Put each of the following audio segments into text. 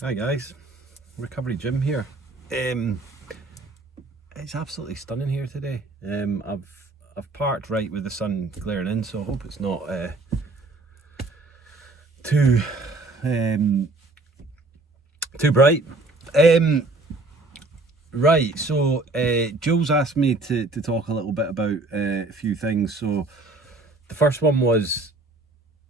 Hi guys, Recovery Jim here. It's absolutely stunning here today. I've parked right with the sun glaring in, so I hope it's not too too bright. Right, so Jules asked me to talk a little bit about a few things. So the first one was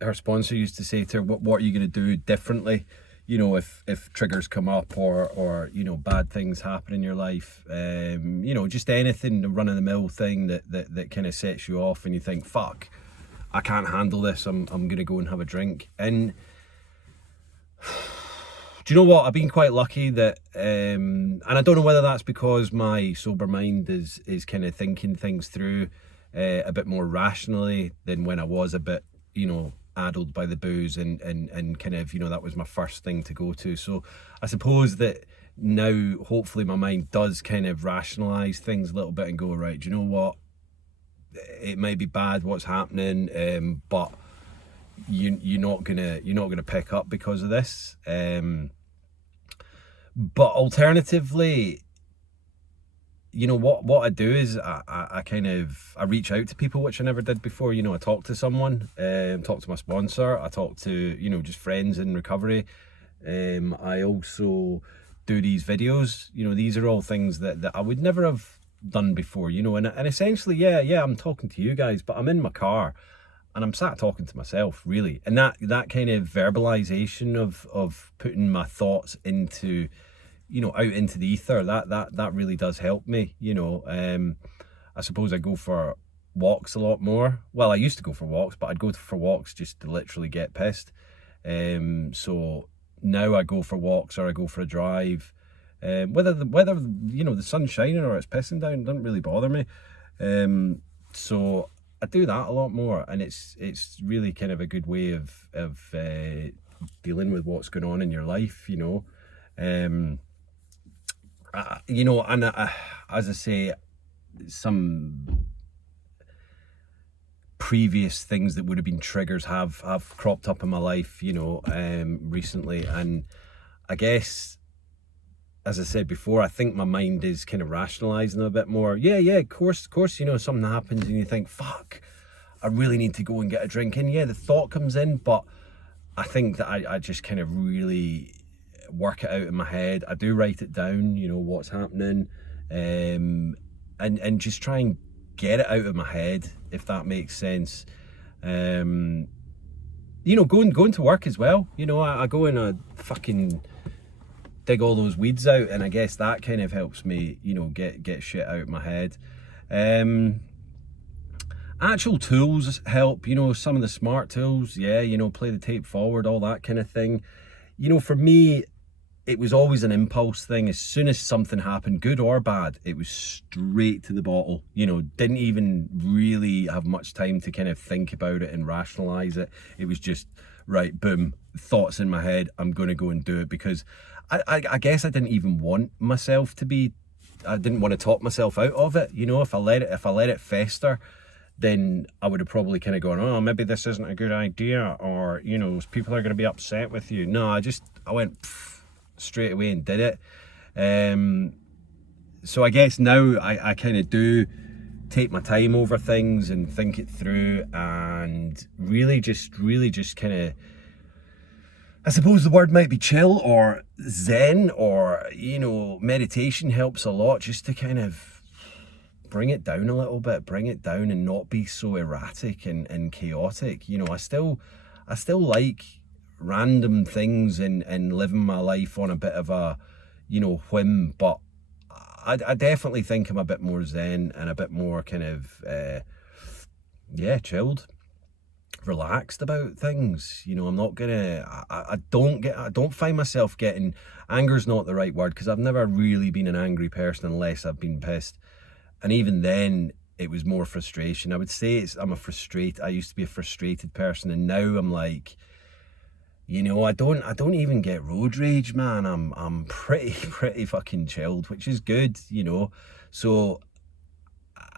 her sponsor used to say to her, what are you going to do differently, you know, if triggers come up or you know, bad things happen in your life, you know, just anything, the run-of-the-mill thing that kind of sets you off and you think, fuck, I can't handle this, I'm going to go and have a drink. And do you know what, I've been quite lucky that and I don't know whether that's because my sober mind is kind of thinking things through a bit more rationally than when I was a bit, you know, addled by the booze and kind of, you know, that was my first thing to go to. So I suppose that now hopefully my mind does kind of rationalize things a little bit and go, right, do you know what, it might be bad what's happening, but you're not gonna pick up because of this. But alternatively, you know, what I do is I kind of reach out to people, which I never did before. You know, I talk to someone, talk to my sponsor, I talk to, you know, just friends in recovery. I also do these videos. You know, these are all things that I would never have done before, you know, and essentially, yeah, I'm talking to you guys, but I'm in my car and I'm sat talking to myself, really. And that kind of verbalization of putting my thoughts into, you know, out into the ether, that really does help me, you know. I suppose I go for walks a lot more. Well, I used to go for walks, but I'd go for walks just to literally get pissed. So now I go for walks or I go for a drive. Whether you know, the sun's shining or it's pissing down doesn't really bother me. So I do that a lot more, and it's really kind of a good way of dealing with what's going on in your life, you know. You know, and as I say, some previous things that would have been triggers have cropped up in my life, you know, recently. And I guess, as I said before, I think my mind is kind of rationalizing them a bit more. Yeah, of course, you know, something happens and you think, fuck, I really need to go and get a drink. And yeah, the thought comes in, but I think that I just kind of really work it out in my head. I do write it down, you know, what's happening, and just try and get it out of my head, if that makes sense. You know, going to work as well, you know, I go and I fucking dig all those weeds out, and I guess that kind of helps me, you know, get shit out of my head. Actual tools help, you know, some of the smart tools, yeah, you know, play the tape forward, all that kind of thing. You know, for me, it was always an impulse thing. As soon as something happened, good or bad, it was straight to the bottle. You know, didn't even really have much time to kind of think about it and rationalize it. It was just, right, boom, thoughts in my head, I'm going to go and do it, because I guess I didn't even want myself to be, I didn't want to talk myself out of it. You know, if I let it fester, then I would have probably kind of gone, oh, maybe this isn't a good idea, or, you know, people are going to be upset with you. No, I went straight away and did it. So I guess now I kind of do take my time over things and think it through, and really just kind of, I suppose the word might be chill or zen, or, you know, meditation helps a lot, just to kind of bring it down a little bit, bring it down and not be so erratic and chaotic. You know, I still like random things and living my life on a bit of a, you know, whim, but I definitely think I'm a bit more zen and a bit more kind of chilled, relaxed about things. You know, I'm not gonna, I don't find myself getting, anger's not the right word, because I've never really been an angry person unless I've been pissed, and even then it was more frustration. I would say I used to be a frustrated person, and now I'm like, you know, I don't even get road rage, man. I'm pretty fucking chilled, which is good, you know. So,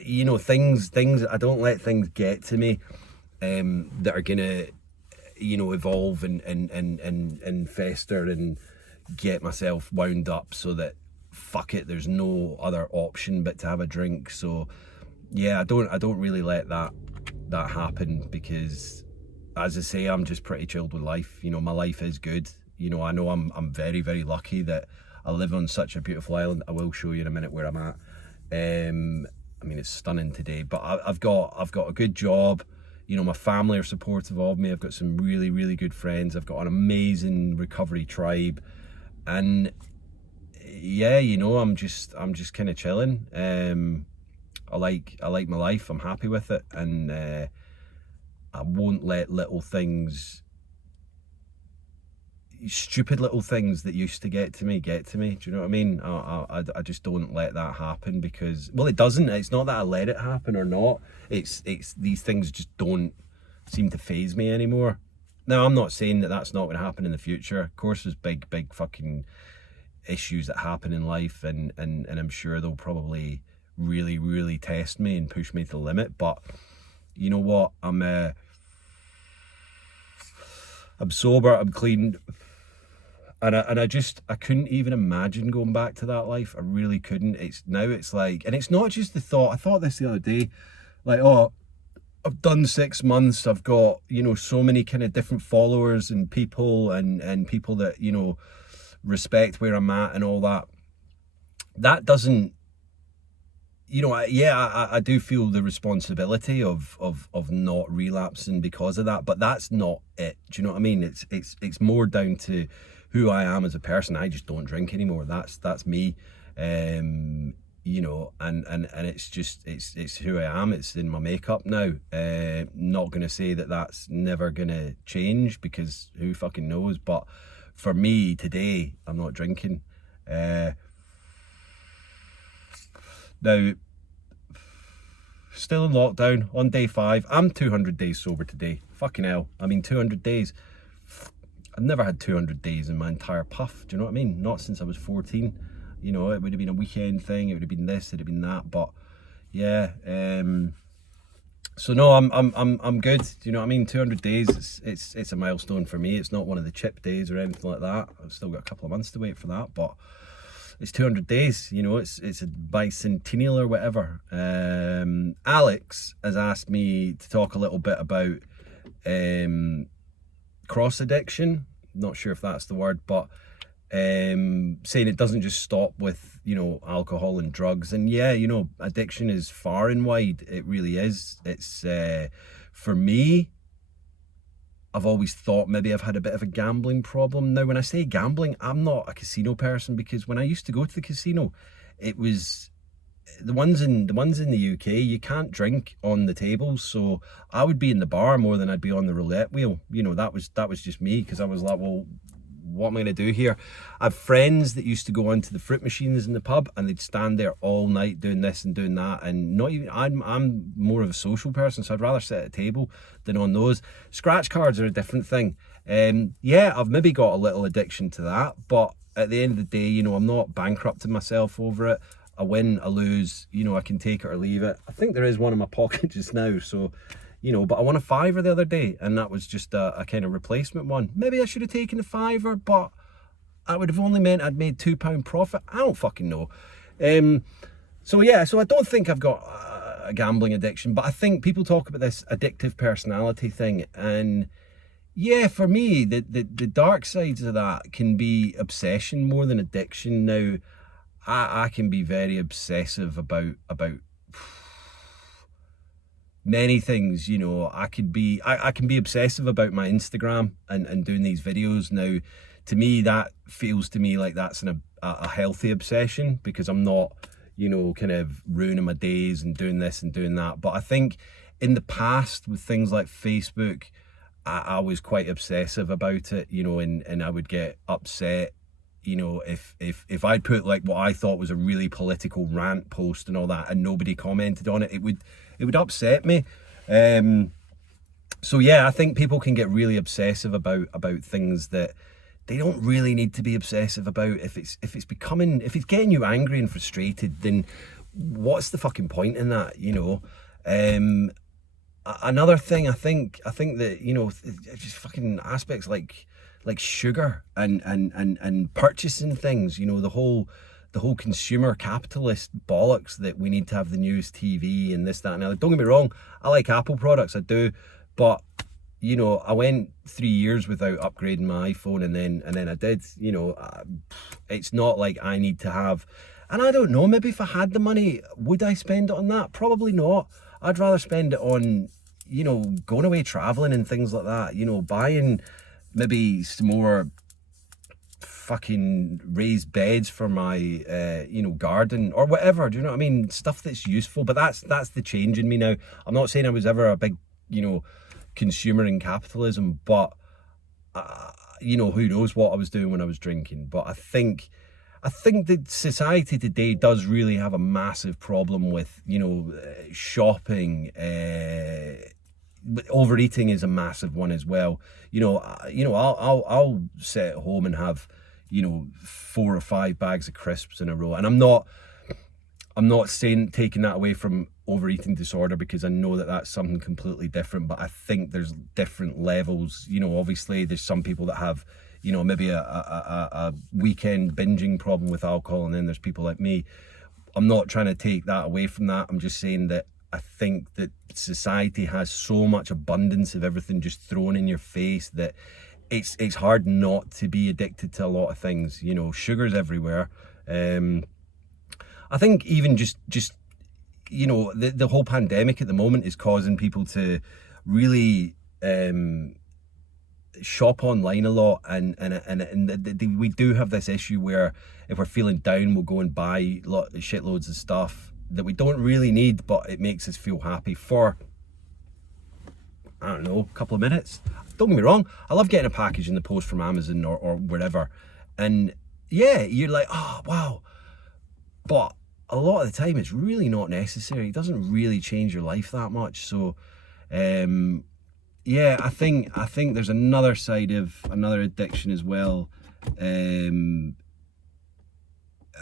you know, things I don't let things get to me that are gonna, you know, evolve and fester and, get myself wound up so that fuck it, there's no other option but to have a drink. So yeah, I don't really let that happen, because as I say, I'm just pretty chilled with life. You know, my life is good. You know I'm very, very lucky that I live on such a beautiful island. I will show you in a minute where I'm at. I mean, it's stunning today, but I've got a good job. You know, my family are supportive of me. I've got some really, really good friends. I've got an amazing recovery tribe, and yeah, you know, I'm just kind of chilling. I like my life. I'm happy with it, and I won't let little things, stupid little things that used to get to me. Do you know what I mean? I just don't let that happen, because, well, it doesn't. It's not that I let it happen or not. It's these things just don't seem to faze me anymore. Now, I'm not saying that that's not going to happen in the future. Of course, there's big fucking issues that happen in life, and I'm sure they'll probably really, really test me and push me to the limit. But you know what? I'm sober. I'm clean. And I couldn't even imagine going back to that life. I really couldn't. It's like, and it's not just the thought. I thought this the other day, like, oh, I've done 6 months. I've got, you know, so many kind of different followers and people, and people that, you know, respect where I'm at and all that. That doesn't, you know, I do feel the responsibility of not relapsing because of that, but that's not it. Do you know what I mean? It's more down to who I am as a person. I just don't drink anymore. That's me. You know, and it's just, it's who I am. It's in my makeup now. Not gonna say that that's never gonna change, because who fucking knows. But for me today, I'm not drinking. Now, still in lockdown on day 5. I'm 200 days sober today. Fucking hell. I mean, 200 days. I've never had 200 days in my entire puff. Do you know what I mean? Not since I was 14. You know, it would have been a weekend thing. It would have been this. It would have been that. But yeah. So no, I'm good. Do you know what I mean? 200 days. It's a milestone for me. It's not one of the chip days or anything like that. I've still got a couple of months to wait for that. But it's 200 days, you know, it's a bicentennial or whatever. Alex has asked me to talk a little bit about cross addiction. Not sure if that's the word, but saying it doesn't just stop with, you know, alcohol and drugs. And yeah, you know, addiction is far and wide. It really is. It's for me, I've always thought maybe I've had a bit of a gambling problem. Now, when I say gambling, I'm not a casino person, because when I used to go to the casino, it was the ones in the UK, you can't drink on the tables, so I would be in the bar more than I'd be on the roulette wheel. You know, that was just me, because I was like, well, what am I going to do here? I have friends that used to go onto the fruit machines in the pub, and they'd stand there all night doing this and doing that, and not even, I'm more of a social person, so I'd rather sit at a table than on those. Scratch cards are a different thing. Yeah, I've maybe got a little addiction to that, but at the end of the day, you know, I'm not bankrupting myself over it. I win, I lose, you know, I can take it or leave it. I think there is one in my pocket just now, so, you know, but I won a £5 the other day, and that was just a kind of replacement one. Maybe I should have taken a £5, but that would have only meant I'd made £2 profit. I don't fucking know. So yeah, so I don't think I've got a gambling addiction, but I think people talk about this addictive personality thing, and yeah, for me, the dark sides of that can be obsession more than addiction. Now, I can be very obsessive about many things, you know. I can be obsessive about my Instagram and doing these videos. Now, to me, that feels to me like that's a healthy obsession, because I'm not, you know, kind of ruining my days and doing this and doing that. But I think in the past with things like Facebook, I was quite obsessive about it, you know, and I would get upset, you know, if I'd put like what I thought was a really political rant post and all that, and nobody commented on it, it would upset me. So yeah, I think people can get really obsessive about things that they don't really need to be obsessive about. If it's getting you angry and frustrated, then what's the fucking point in that, you know? Another thing, I think that, you know, just fucking aspects like like sugar and purchasing things, you know, the whole consumer capitalist bollocks that we need to have the newest TV and this, that, and the other. Don't get me wrong, I like Apple products, I do, but you know, I went 3 years without upgrading my iPhone, and then I did. You know, it's not like I need to have, and I don't know. Maybe if I had the money, would I spend it on that? Probably not. I'd rather spend it on, you know, going away traveling and things like that. You know, buying maybe some more fucking raised beds for my you know, garden or whatever. Do you know what I mean? Stuff that's useful. But that's the change in me now. I'm not saying I was ever a big, you know, consumer in capitalism, but you know, who knows what I was doing when I was drinking. But I think that society today does really have a massive problem with, you know, shopping. But overeating is a massive one as well. You know, I'll sit at home and have, you know, 4 or 5 bags of crisps in a row, and I'm not saying taking that away from overeating disorder, because I know that that's something completely different, but I think there's different levels. You know, obviously there's some people that have, you know, maybe a weekend binging problem with alcohol, and then there's people like me. I'm not trying to take that away from that. I'm just saying that I think that society has so much abundance of everything just thrown in your face that it's hard not to be addicted to a lot of things. You know, sugar's everywhere. I think even just you know, the whole pandemic at the moment is causing people to really shop online a lot, and we do have this issue where if we're feeling down, we'll go and buy shitloads of stuff that we don't really need, but it makes us feel happy for, I don't know, a couple of minutes. Don't get me wrong, I love getting a package in the post from Amazon or wherever, and yeah, you're like, oh wow, but a lot of the time it's really not necessary. It doesn't really change your life that much. So yeah, I think there's another side of another addiction as well, and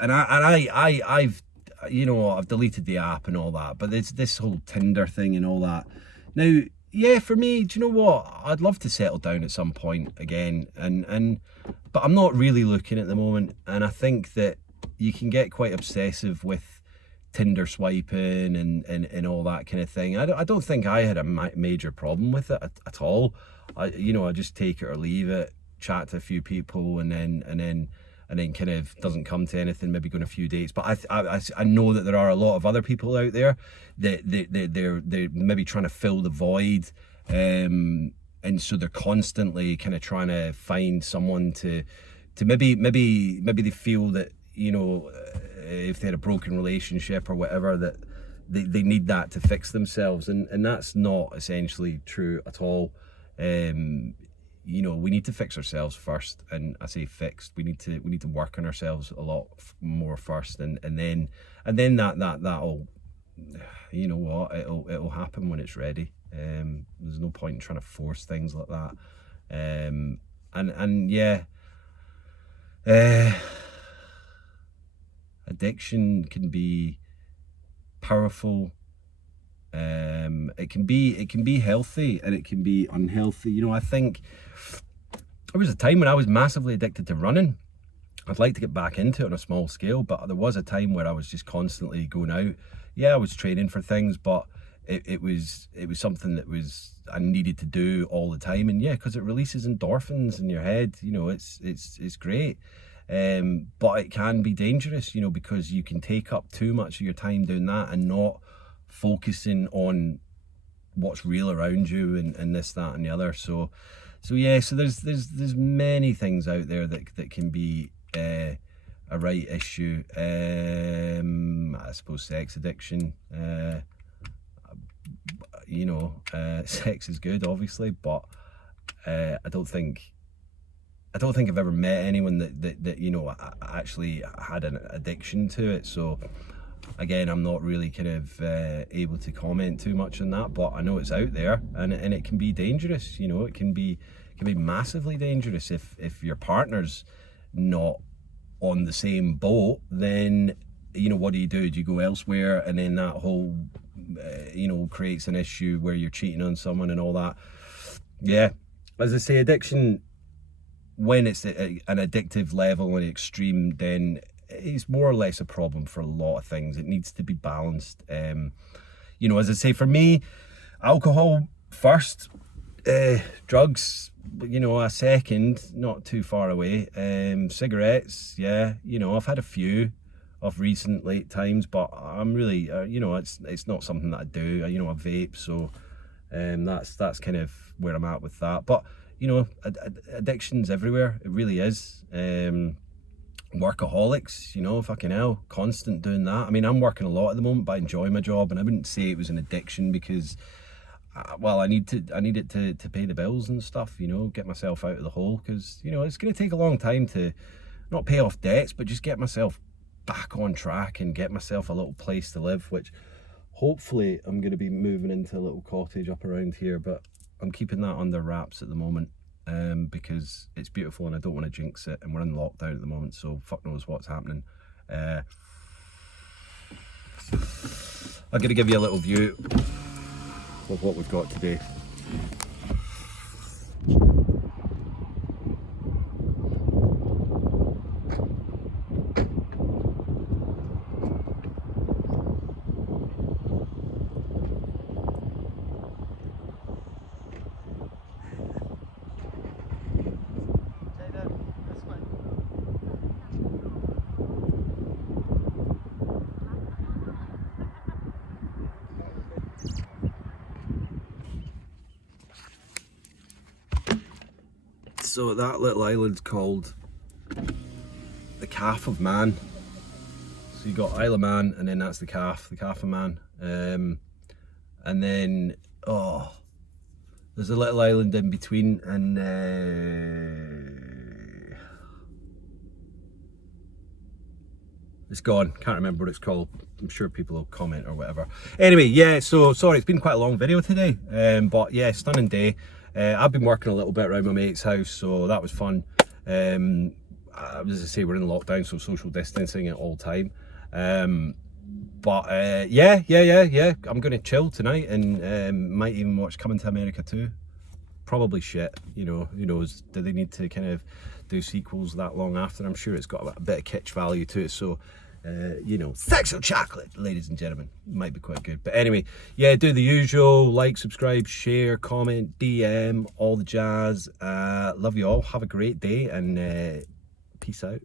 I've, you know, I've deleted the app and all that, but it's this whole Tinder thing and all that. Now, yeah, for me, do you know what? I'd love to settle down at some point again, but I'm not really looking at the moment, and I think that you can get quite obsessive with Tinder swiping and all that kind of thing. I don't think I had a major problem with it at all. I just take it or leave it, chat to a few people, and then kind of doesn't come to anything, maybe go on a few dates. But I know that there are a lot of other people out there that they're maybe trying to fill the void, and so they're constantly kind of trying to find someone to maybe they feel that, you know, if they had a broken relationship or whatever, that they need that to fix themselves, and that's not essentially true at all. You know, we need to fix ourselves first, and I say fixed. We need to work on ourselves a lot more first, and then that'll, you know what, it'll happen when it's ready. There's no point in trying to force things like that. And yeah, addiction can be powerful. It can be healthy, and it can be unhealthy. You know, I think there was a time when I was massively addicted to running. I'd like to get back into it on a small scale, but there was a time where I was just constantly going out. Yeah, I was training for things, but it was something that I needed to do all the time. And yeah, because it releases endorphins in your head, you know, it's great. But it can be dangerous, you know, because you can take up too much of your time doing that and not focusing on what's real around you and this, that, and the other. So yeah, so there's many things out there that can be a right issue. I suppose sex addiction. You know, sex is good, obviously, but I don't think I've ever met anyone that you know actually had an addiction to it. So again, I'm not really kind of able to comment too much on that, but I know it's out there, and it can be dangerous. You know, it can be massively dangerous if your partner's not on the same boat. Then, you know, what do? Do you go elsewhere, and then that whole you know, creates an issue where you're cheating on someone and all that. Yeah, as I say, addiction when it's an addictive level and extreme, then it's more or less a problem for a lot of things. It needs to be balanced. You know, as I say, for me, alcohol first, drugs, you know, a second, not too far away. Cigarettes, yeah, you know, I've had a few of recent late times, but I'm really, you know, it's not something that I do. You know, I vape, so that's kind of where I'm at with that. But you know, addiction's everywhere. It really is. Workaholics, you know, fucking hell, constant doing that. I mean, I'm working a lot at the moment, but I enjoy my job, and I wouldn't say it was an addiction because, well, I need it to pay the bills and stuff, you know, get myself out of the hole, because, you know, it's going to take a long time to not pay off debts, but just get myself back on track and get myself a little place to live, which hopefully I'm going to be moving into a little cottage up around here, but I'm keeping that under wraps at the moment. Because it's beautiful and I don't want to jinx it, and we're in lockdown at the moment, so fuck knows what's happening. I'm going to give you a little view of what we've got today. So that little island's called the Calf of Man. So you got Isle of Man, and then that's the Calf of Man. And then, oh, there's a little island in between, and it's gone. Can't remember what it's called. I'm sure people will comment or whatever. Anyway, yeah, so sorry, it's been quite a long video today. But yeah, stunning day. I've been working a little bit around my mate's house, so that was fun. As I say, we're in lockdown, so social distancing at all time. But yeah, I'm going to chill tonight, and might even watch Coming to America 2. Probably shit, you know, who knows? Do they need to kind of do sequels that long after? I'm sure it's got a bit of kitsch value to it, so you know, sexual chocolate, ladies and gentlemen, might be quite good. But anyway, yeah, do the usual, like, subscribe, share, comment, DM, all the jazz. Love you all, have a great day, and peace out.